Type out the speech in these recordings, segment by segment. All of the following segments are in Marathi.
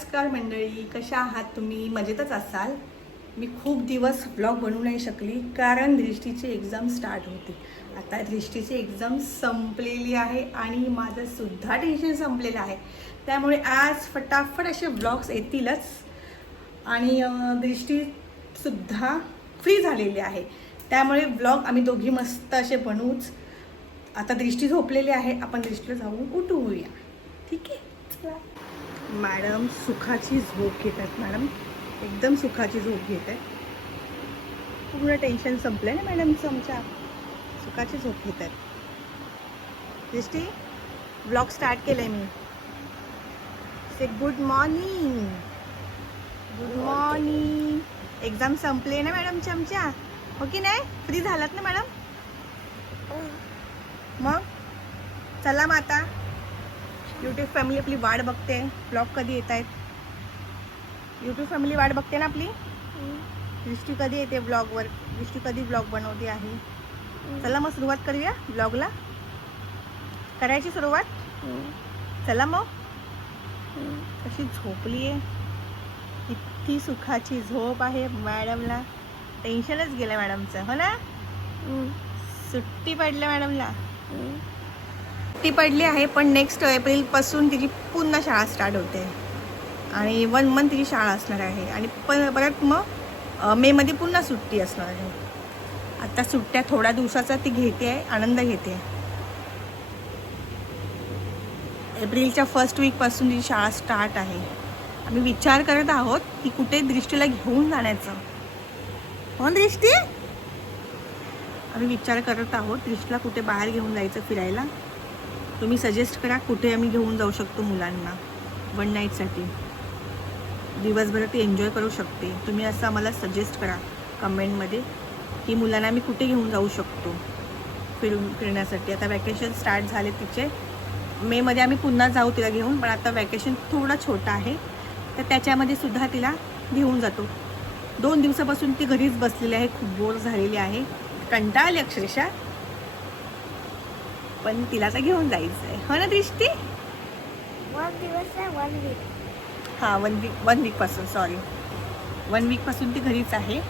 नमस्कार मंडळी, कशा आहात तुम्ही? मजेतच असाल. मी खूप दिवस ब्लॉग बनवू नाही शकली कारण दृष्टीची एक्झाम स्टार्ट होती. आता दृष्टीची एक्झाम संपलेली आहे आणि माझं सुद्धा टेन्शन संपलेलं आहे. त्यामुळे आज फटाफट असे ब्लॉग्स येतीलच आणि दृष्टीसुद्धा फ्री झालेली आहे. त्यामुळे ब्लॉग आम्ही दोघी मस्त असे बनवूच. आता दृष्टी झोपलेली आहे, आपण दृष्टीला जाऊन उठवूया. ठीक आहे, चला. मॅडम सुखाची झोप घेत आहेत. मॅडम एकदम सुखाची झोप घेत आहेत. पूर्ण टेन्शन संपलं ना मॅडमचं आमच्या. सुखाची झोप घेत आहेत. दृष्टी, ब्लॉग स्टार्ट केलं आहे मी. Say good morning. Good morning. Exam संपले ना मॅडमच्या आमच्या, हो की नाही? फ्री झालात ना मॅडम? मग चला मग आता यूट्यूब फॅमिली आपली वाट बघते. ब्लॉग कधी येत आहेत? यूट्यूब फॅमिली वाट बघते ना आपली. दृष्टी कधी येते ब्लॉगवर? दृष्टी कधी ब्लॉग बनवते आहे? चला मग सुरुवात करूया ब्लॉगला. करायची सुरुवात. चला मग. कशी झोपली आहे, इतकी सुखाची झोप आहे. मॅडमला टेन्शनच गेलं मॅडमचं, हो ना? सुट्टी पडली मॅडमला. सुट्टी पडली आहे, पण नेक्स्ट एप्रिलपासून तिची पुन्हा शाळा स्टार्ट होते आणि 1 मंथ तिची शाळा असणार आहे आणि परत मग मेमध्ये पुन्हा सुट्टी असणार आहे. आता सुट्ट्या थोड्या दिवसाचा ती घेते आहे, आनंद घेते. एप्रिलच्या फर्स्ट वीकपासून तिची शाळा स्टार्ट आहे. आम्ही विचार करत आहोत की कुठे दृष्टीला घेऊन जाण्याचं. हो दृष्टी, आम्ही विचार करत आहोत दृष्टीला कुठे बाहेर घेऊन जायचं फिरायला. तुम्ही सजेस्ट करा कुठे आम्ही घेऊन जाऊ शकतो मुलांना 1 नाईटसाठी. दिवसभर ती एन्जॉय करू शकते. तुम्ही असं आम्हाला सजेस्ट करा कमेंटमध्ये की मुलांना आम्ही कुठे घेऊन जाऊ शकतो फिरण्यासाठी. आता वॅकेशन स्टार्ट झाले तिचे. मेमध्ये आम्ही पुन्हा जाऊ तिला घेऊन, पण आता वॅकेशन थोडं छोटं आहे तर त्याच्यामध्ये सुद्धा तिला घेऊन जातो. 2 दिवसापासून ती घरीच बसलेली आहे, खूप बोर झालेली आहे, कंटाळली अक्षरशः. पण तिला तर घेऊन जायचं आहे, हो ना दृष्टी? 1 दिवस आहे, 1 वीक. हां, 1 वीकपासून, सॉरी 1 वीकपासून ती घरीच आहे.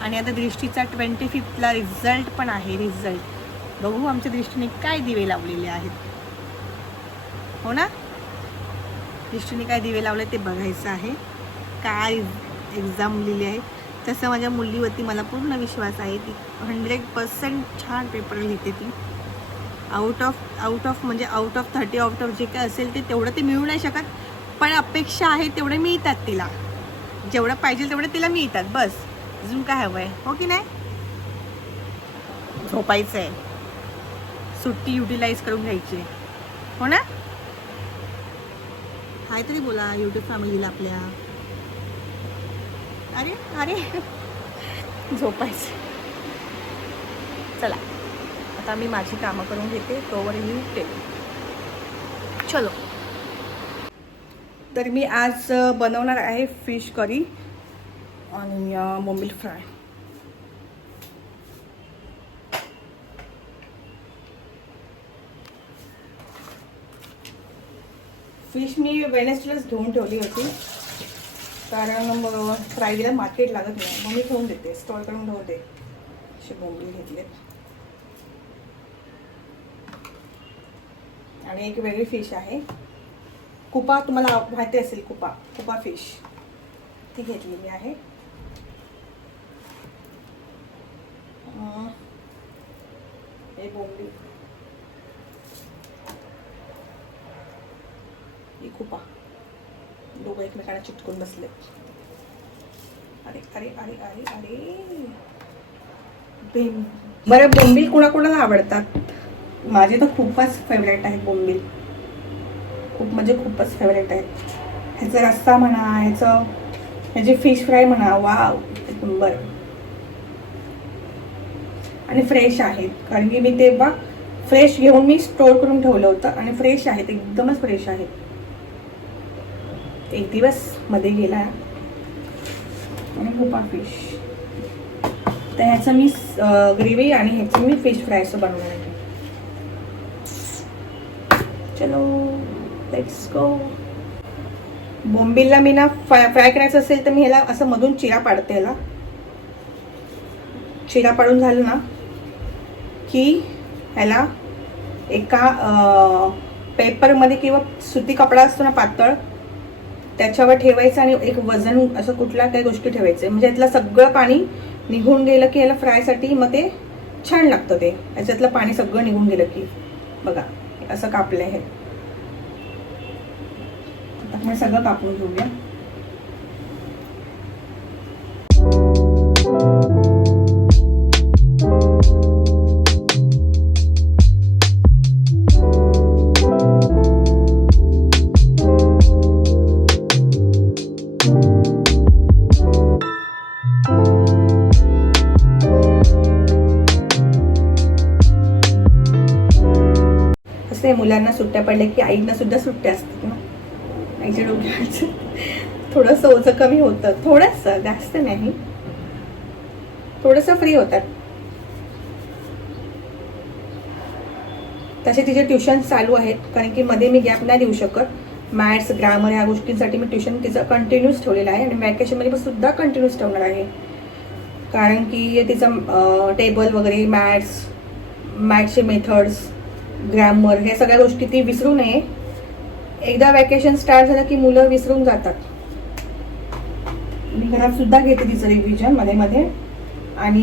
आणि आता दृष्टीचा 25ला रिझल्ट पण आहे. रिझल्ट बघू आमच्या दृष्टीने काय दिवे लावलेले आहेत, हो ना? दृष्टीने काय दिवे लावले ते बघायचं आहे. काय एक्झाम लिहिली आहे. तसं माझ्या मुलीवरती मला पूर्ण विश्वास आहे. ती 100% छान पेपर लिहिते. ती आउट ऑफ म्हणजे आउट ऑफ 30 जे काय असेल ते तेवढं ते मिळू नाही शकत, पण अपेक्षा आहे तेवढे मिळतात तिला. जेवढं पाहिजे तेवढे तिला मिळतात. बस अजून काय हवं आहे, हो की नाही? झोपायचं आहे, सुट्टी युटिलाइज करून घ्यायची, हो ना? काहीतरी बोला यूट्यूब फॅमिलीला आपल्या. अरे अरे झोपायचं. चला आता मी माझी कामं करून घेते, तोवर मी उठते. चलो. तर मी आज बनवणार आहे फिश करी आणि बोंबील फ्राय. फिश मी वेडनेसडेलाच घेऊन ठेवली होती कारण मग फ्रायडेला मार्केट लागत नाही, मग मी ठेवून देते, स्टोर करून ठेवते. असे बोंबील घेतलेत आणि एक वेगळी फिश आहे, कुपा. तुम्हाला माहिती असेल कुपा फिश, ती घेतलेली आहे. हे बोंबील, ही कुपा, दोघं एकमेकांना चिटकून बसले. अरे अरे अरे अरे अरे बरं, बोंबील कुणाकुणाला आवडतात? माझे तर खूपच फेवरेट आहेत बोंबील, खूप म्हणजे खूपच फेवरेट आहेत. ह्याचा रस्सा म्हणा, ह्याची फिश फ्राय म्हणा, वाव एक नंबर. आणि फ्रेश आहेत कारण की मी तेव्हा फ्रेश घेऊन मी स्टोर करून ठेवलं होतं आणि फ्रेश आहेत, एकदमच फ्रेश आहेत. 1 दिवस मध्ये गेला. आणि कुपा फिश, तर ह्याचं मी ग्रेव्ही आणि ह्याचं मी फिश फ्राय असं बनवणार आहे. चलो लेट्स गो. बोंबीलला मी ना फ्राय करायचं असेल तर मी ह्याला असं मधून चिरा पाडते. ह्याला चिरा पाडून झालं ना की ह्याला एका पेपरमध्ये किंवा सुती कपडा असतो ना पातळ, त्याच्यावर ठेवायचं आणि एक वजन असं कुठला काही गोष्टी ठेवायचं, म्हणजे यातलं सगळं पाणी निघून गेलं की याला फ्रायसाठी मग ते छान लागतं. ते याच्यातलं पाणी सगळं निघून गेलं की बघा असं कापलं आहे. आपण सगळं कापून घेऊया. असं मुलांना सुट्ट्या पडल्या की आईंना सुद्धा सुट्ट्या असतात ना. आईच्या डोक्याचं थोडंसं ओझं कमी होतं, थोडंसं, जास्त नाही, थोडंसं फ्री होतात. तसे तिचे ट्युशन चालू आहेत, कारण की मध्ये मी गॅप नाही देऊ शकत. मॅथ्स, ग्रामर ह्या गोष्टींसाठी मी ट्युशन तिचं कंटिन्यूस ठेवलेलं आहे आणि वॅकेशनमध्ये पण सुद्धा कंटिन्यूस ठेवणार आहे. कारण की तिचं टेबल वगैरे, मॅथ्सचे मेथड्स, ग्रामर, ह्या सगळ्या गोष्टी ती विसरू नये. एकदा वॅकेशन स्टार्ट झालं की मुलं विसरून जातात. मी घरात सुद्धा घेते तिचं रिव्हिजन मध्ये मध्ये आणि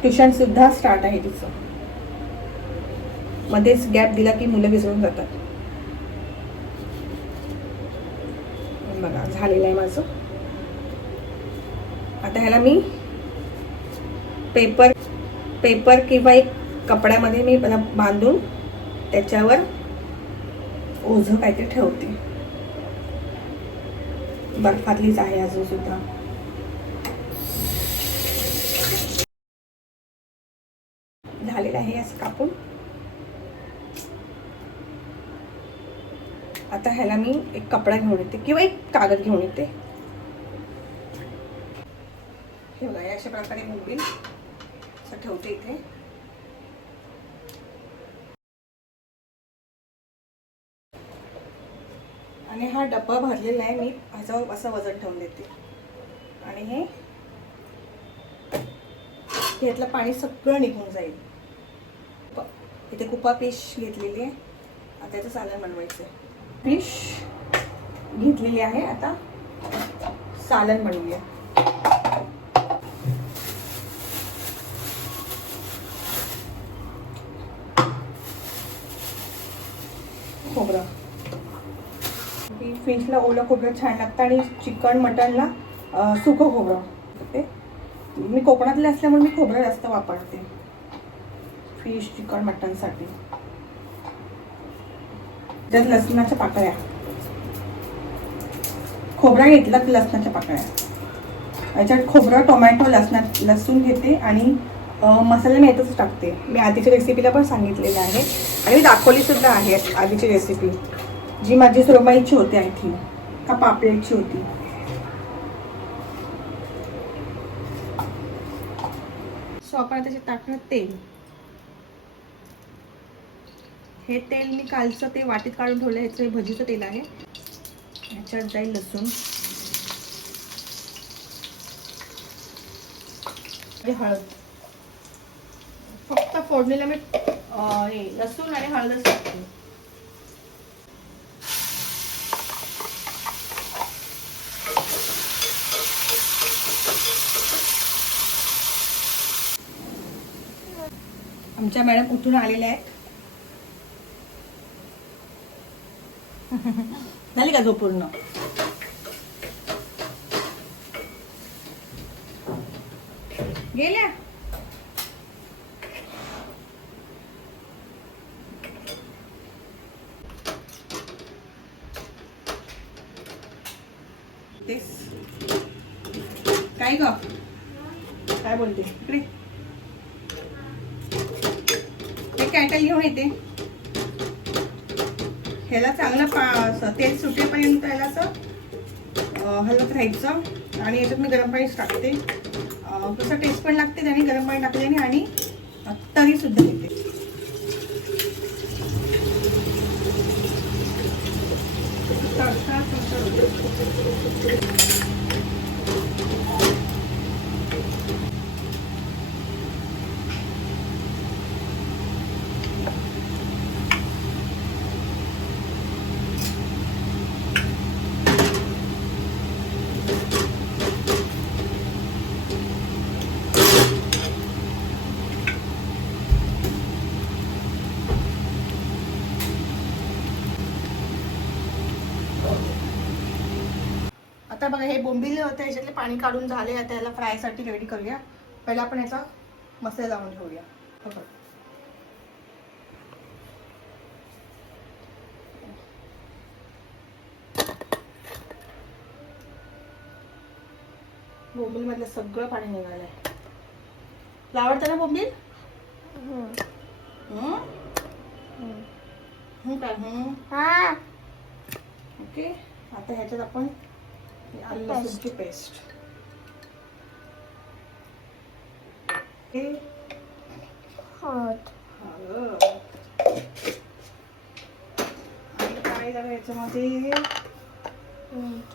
ट्युशन सुद्धा स्टार्ट आहे तिचं. मध्येच गॅप दिला की मुलं विसरून जातात. बघा झालेलं आहे माझं. आता ह्याला मी पेपर किंवा एक कपड्यामध्ये मी बांधून त्याच्यावर ओझं काहीतरी ठेवते. बर्फातलीच आहे अजून सुद्धा. झालेलं आहे असं कापून. आता ह्याला मी एक कपडा घेऊन येते किंवा एक कागद घेऊन येते. हे बघा अशा प्रकारे बोंबील असं ठेवते इथे. आणि हा डब्बा भरलेला आहे, मी ह्याच्यावर असं वजन ठेवून देते. आणि हे यातलं पाणी सगळं निघून जाईल. इथे कुपा फिश घेतलेली आहे, आता त्याचं सालन बनवायचं आहे. फिश घेतलेली आहे, आता सालन बनवूया. खोबरं, फिशला ओलं खोबरं छान लागतं आणि चिकन मटनला सुकं खोबरं. ते मी कोकणातले असल्यामुळे मी खोबरं जास्त वापरते फिश, चिकन, मटनसाठी. त्यात लसणाच्या पाकळ्या, खोबरा घेतला की लसणाच्या पाकळ्या. याच्यात खोबरं, टोमॅटो, लसूण घेते आणि मसाले मी यातच टाकते. मी आधीच्या रेसिपीला पण सांगितलेलं आहे आणि मी दाखवली सुद्धा आहे आधीची रेसिपी, जी माझी सुरमईची होती, आय थिंक का पापलेटची होती. सो आपण त्याच्यात टाकणार तेल. हे तेल मी कालचं ते वाटीत काढून ठेवलं, ह्याचं भजीचं तेल आहे. ह्याच्यात जाईल लसूण, हळद. फक्त फोडणीला मी लसूण आणि हळदच टाकते. आमच्या मॅडम उठून आलेल्या आहेत. झाली का झोप पूर्ण? गेल्या. काय ग, काय बोलते इकडे? काय घेऊन येते. ह्याला चांगलं तेल सुटेपर्यंत ह्याला असं हलवत राहायचं. आणि याच्यात मी गरम पाणी टाकते, तसं टेस्ट पण लागते त्याने गरम पाणी टाकल्याने. आणि तरी सुद्धा येते. तडका आता बघा हे बोंबिल होते ह्याच्यातले पाणी काढून झाले. आता याला फ्रायसाठी रेडी करूया. पहिला आपण याचा मसाला लावून ठेवूया. हे बघ. बोंबील मधलं सगळं पाणी निघालंय. तुला आवडतं ना बोंबील? काय हा ओके. आता ह्याच्यात आपण आलं लसूणची पेस्ट, हळद आणि काय जरा याच्यामध्ये मीठ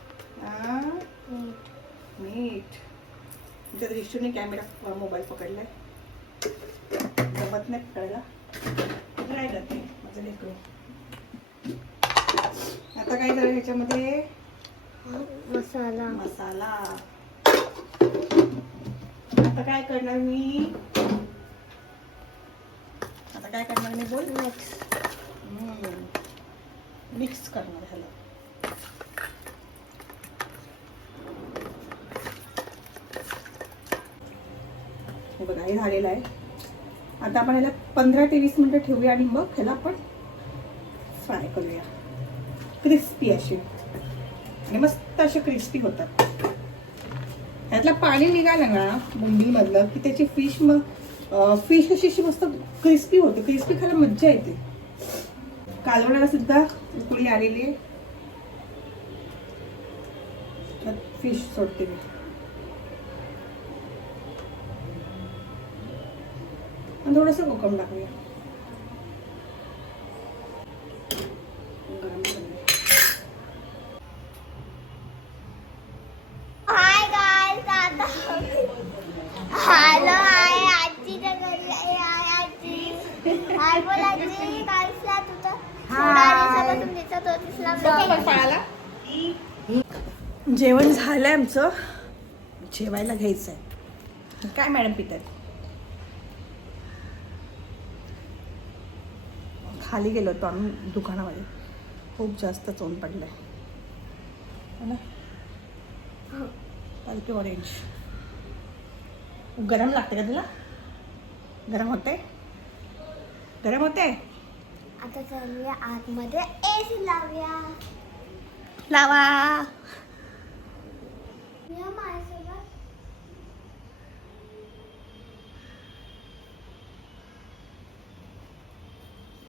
मीठ. तुमच्या दृष्टीने कॅमेरा मोबाईल पकडलाय, जमत नाही पकडायला. काय करते माझं लेकरू. आता काय जरा ह्याच्यामध्ये मसाला मसाला. आता काय करणार मी, बोल. मिक्स करणार ह्याला. हे बघा हे झालेलं आहे. आता आपण ह्याला 15 ते 20 मिनिटं ठेवूया आणि मग ह्याला आपण फ्राय करूया. क्रिस्पी असे आणि मस्त असे क्रिस्पी होतात. ह्यातलं पाणी निघालं ना बोंबील मधलं की त्याची फिश अशी मस्त क्रिस्पी होते. क्रिस्पी खायला मज्जा येते. कालवणाला सुद्धा उकळी आलेली आहे. फिश सोडते मी. थोडस कोकम टाकूया. गरम करूया. हाय गाइस, आता हॅलो हाय आजीच्या घरी आहे. हाय आजी. हाय बोल आजी. गाइसला तुझा थोडा दिवसापासून दिसत होतीस ना. जेवण झालंय आमचं. जेवायला घ्यायचंय. काय मॅडम पितात? खाली गेलो होतो आम्ही दुकानामध्ये. खूप जास्त चोन पडलाय ना. हलकी ऑरेंज. गरम लागते का तुला? गरम होते? गरम होते? आता चालूया आतमध्ये एसी लावूया. लावा. मी माझं